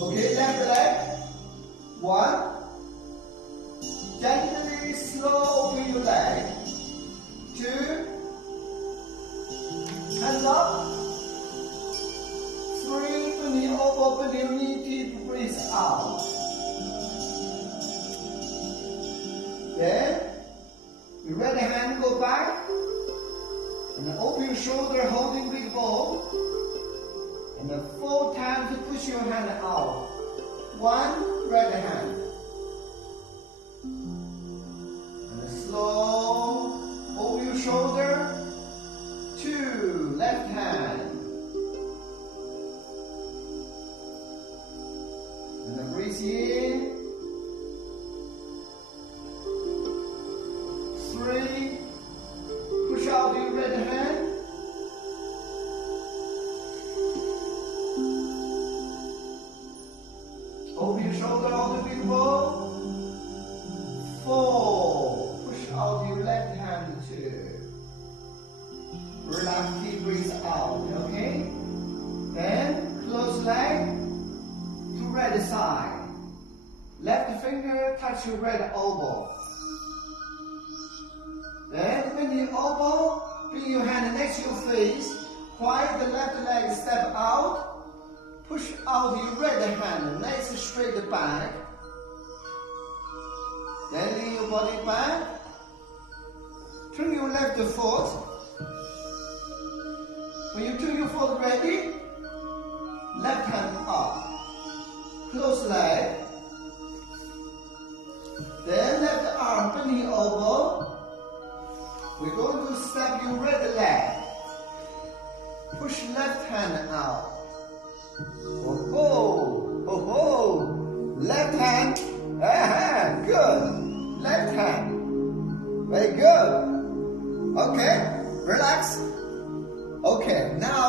Okay, left leg. 1. Gently slow open your leg. 2. Hands up. 3. Bend the elbow, bend your knee, deep breathe out. Then, your right hand go back. And then open your shoulder, holding big ball. And then 4 times to push your hand out. 1, right hand. And then slow, over your shoulder. 2, left hand. And then breathe in. 3, push out your right hand. Open your shoulder on the big ball. 4, push out your left hand. 2. Relax, deep breathe out, okay? Then, close leg to right side. Left finger touch your right elbow. Then, bend your elbow, bring your hand next to your face. While the left leg step out, push out your right hand, nice straight back. Then lean your body back. Turn your left foot. When you turn your foot ready, left hand up. Close leg. Then left arm, bend your elbow. We're going to step your right leg. Push left hand out. Oh, oh, oh, oh. Left hand. Good. Left hand. Very good. Okay, relax. Okay, now